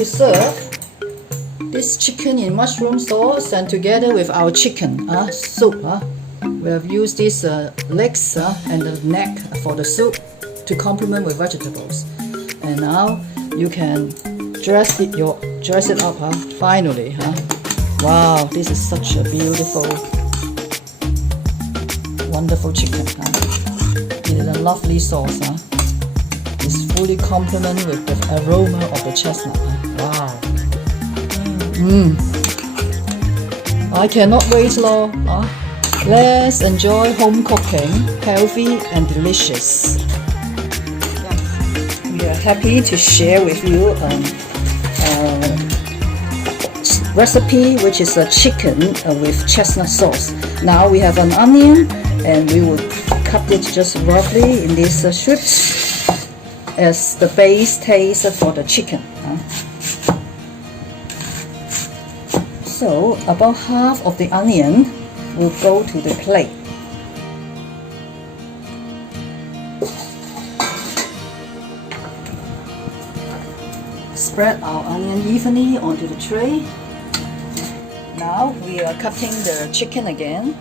to serve this chicken in mushroom sauce and together with our chicken soup. We have used these legs and the neck for the soup to complement with vegetables. And now you can dress it up. Finally, wow, this is such a beautiful, wonderful chicken. It is a lovely sauce. It's fully complemented with the aroma of the chestnut. Wow. I cannot wait long. Let's enjoy home cooking, healthy and delicious. We are happy to share with you a recipe which is a chicken with chestnut sauce. Now we have an onion and we will cut it just roughly in these strips as the base taste for the chicken. So about half of the onion will go to the plate. Spread our onion evenly onto the tray. Now we are cutting the chicken again.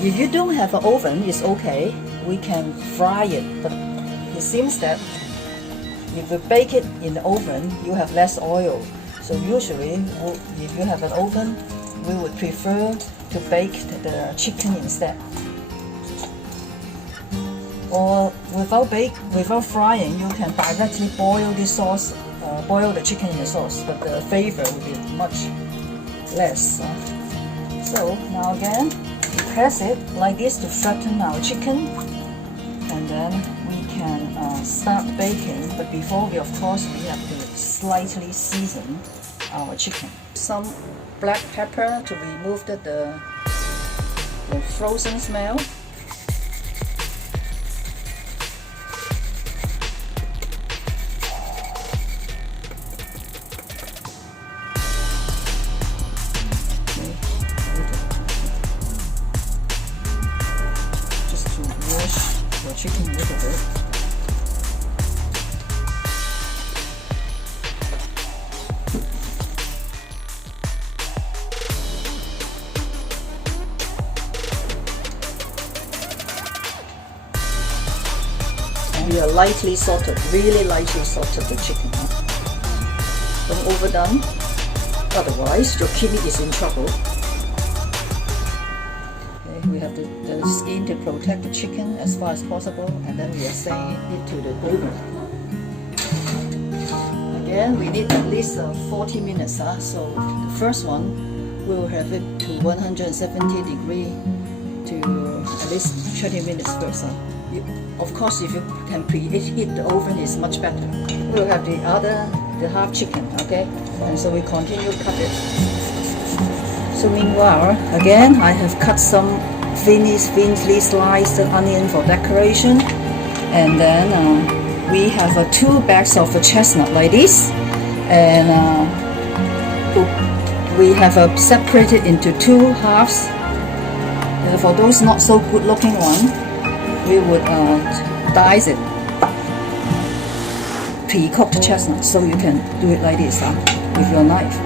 If you don't have an oven, it's okay. We can fry it, but it seems that if you bake it in the oven, you have less oil. So usually, if you have an oven, we would prefer to bake the chicken instead. Or without frying, you can directly boil the sauce, boil the chicken in the sauce, but the flavor will be much less. So now again, we press it like this to flatten our chicken, and then we can start baking. But before we, of course, we have to slightly season our chicken. Some black pepper to remove the frozen smell. Just to wash the chicken a little bit. We are lightly salted, really lightly salted the chicken. Don't overdone, otherwise your kidney is in trouble. Okay, we have the skin to protect the chicken as far as possible, and then we are sending it to the oven. Again, we need at least 40 minutes. So the first one, we'll have it to 170 degrees to at least 20 minutes first. Of course, if you can preheat the oven, is much better. We'll have the half chicken, okay? And so we continue to cut it. So meanwhile, again, I have cut some thinly sliced onion for decoration. And then we have 2 bags of chestnut like this. And we have separated into 2 halves. For those not so good looking ones, we would dice it, pre-cooked chestnut, so you can do it like this with your knife.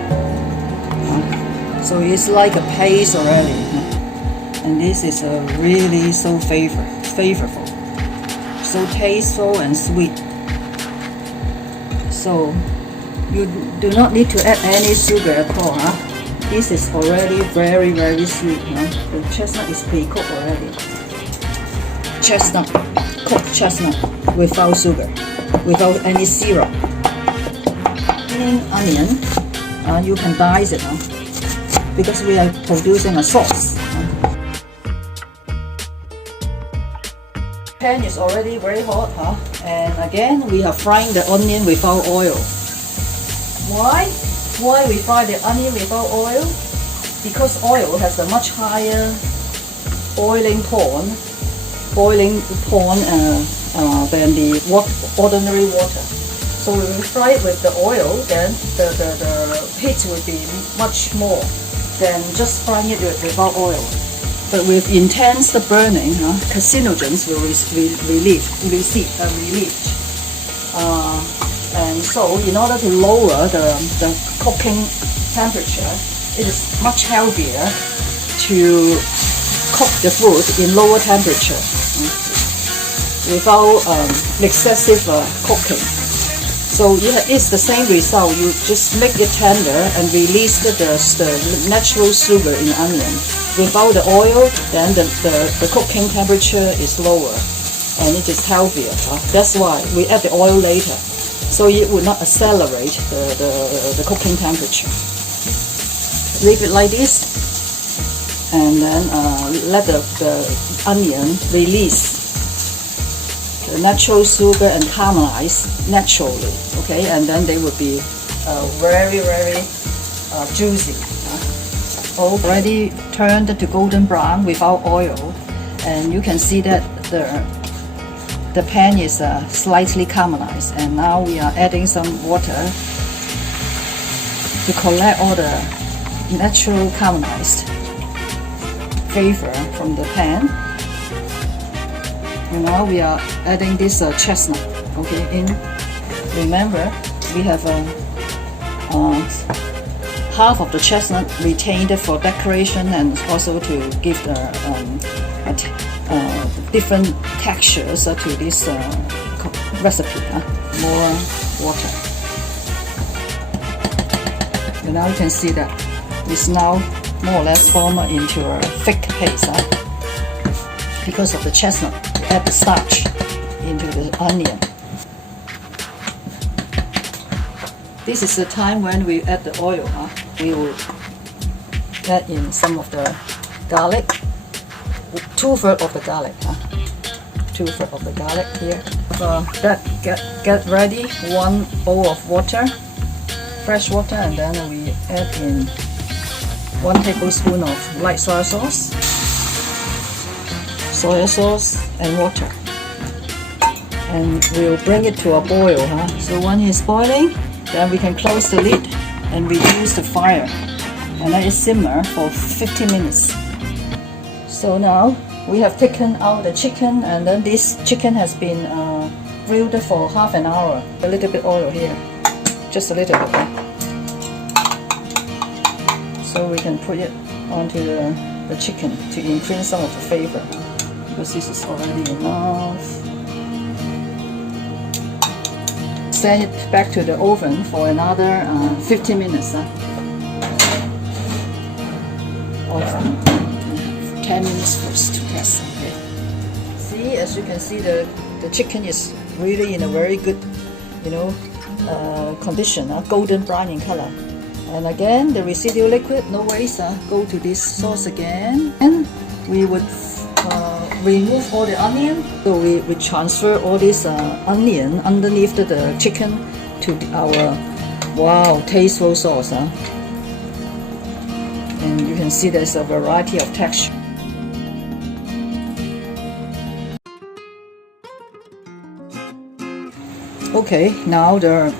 So it's like a paste already, and this is really so flavorful, so tasteful and sweet. So you do not need to add any sugar at all. This is already very, very sweet. The chestnut is pre-cooked already. Cooked chestnut without sugar, without any syrup. Onion, you can dice it because we are producing a sauce. Pan is already very hot, and again we are frying the onion without oil. Why we fry the onion without oil? Because oil has a much higher boiling point than the ordinary water. So when we fry it with the oil, then the heat will be much more than just frying it without oil. But with intense burning, carcinogens will released, and so in order to lower the cooking temperature, it is much healthier to cook the food in lower temperature without excessive cooking. So it's the same result. You just make it tender and release the natural sugar in onion. Without the oil, then the cooking temperature is lower and it is healthier. That's why we add the oil later, so it would not accelerate the cooking temperature. Leave it like this, and then let the onion release the natural sugar and caramelize naturally. Okay, and then they will be very juicy. Already turned to golden brown without oil, and you can see that the pan is slightly caramelized. And now we are adding some water to collect all the natural caramelized flavor from the pan. And now we are adding this chestnut. Okay, in remember we have half of the chestnut retained for decoration and also to give different textures to this recipe. More water. And now you can see that it's now more or less formed into a thick paste because of the chestnut. Add the starch into the onion. This is the time when we add the oil. We will add in some of the garlic, 2/3 of the garlic. 2/3 of the garlic here. Get ready 1 bowl of water, fresh water, and then we add in 1 tablespoon of light soy sauce, and water. And we'll bring it to a boil. So when it's boiling, then we can close the lid and reduce the fire and let it simmer for 50 minutes. So now we have taken out the chicken, and then this chicken has been grilled for half an hour. A little bit oil here, just a little bit. So we can put it onto the chicken to increase some of the flavor, because this is already enough. Send it back to the oven for another 15 minutes. Or 10 minutes first to test. Okay. See, as you can see, the chicken is really in a very good, condition, golden brown in color. And again, the residual liquid, no waste, go to this sauce again. And we would remove all the onion. So we transfer all this onion underneath the chicken to our tasteful sauce. And you can see there's a variety of texture. Okay, now the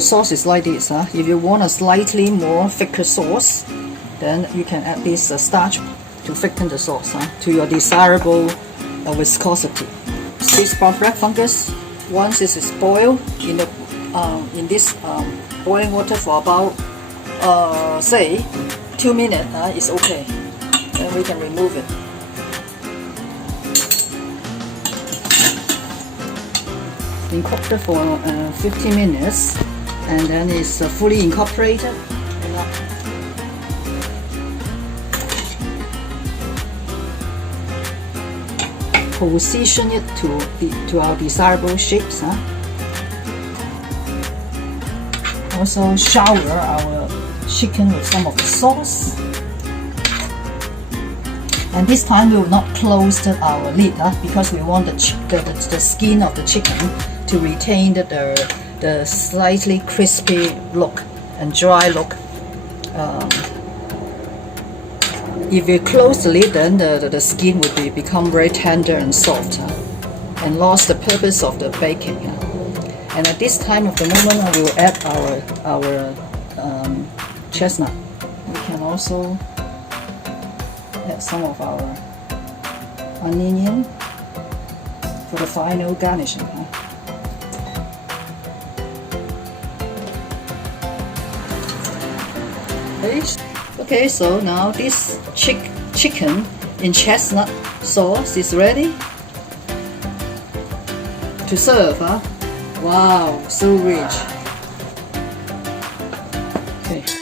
sauce is like this. If you want a slightly more thicker sauce, then you can add this starch to thicken the sauce to your desirable viscosity. This black fungus, once it is boiled in this boiling water for about say 2 minutes, is okay. Then we can remove it. Been cooked for 15 minutes, and then it's fully incorporated. Position it to our desirable shapes. Also shower our chicken with some of the sauce. And this time we will not close our lid because we want the skin of the chicken to retain the slightly crispy look and dry look. If you close the lid, then the skin would become very tender and soft and lost the purpose of the baking. And at this time of the moment, we will add our chestnut. We can also add some of our onion for the final garnishing. Okay, so now this chicken in chestnut sauce is ready to serve. Huh? Wow, so rich. Okay.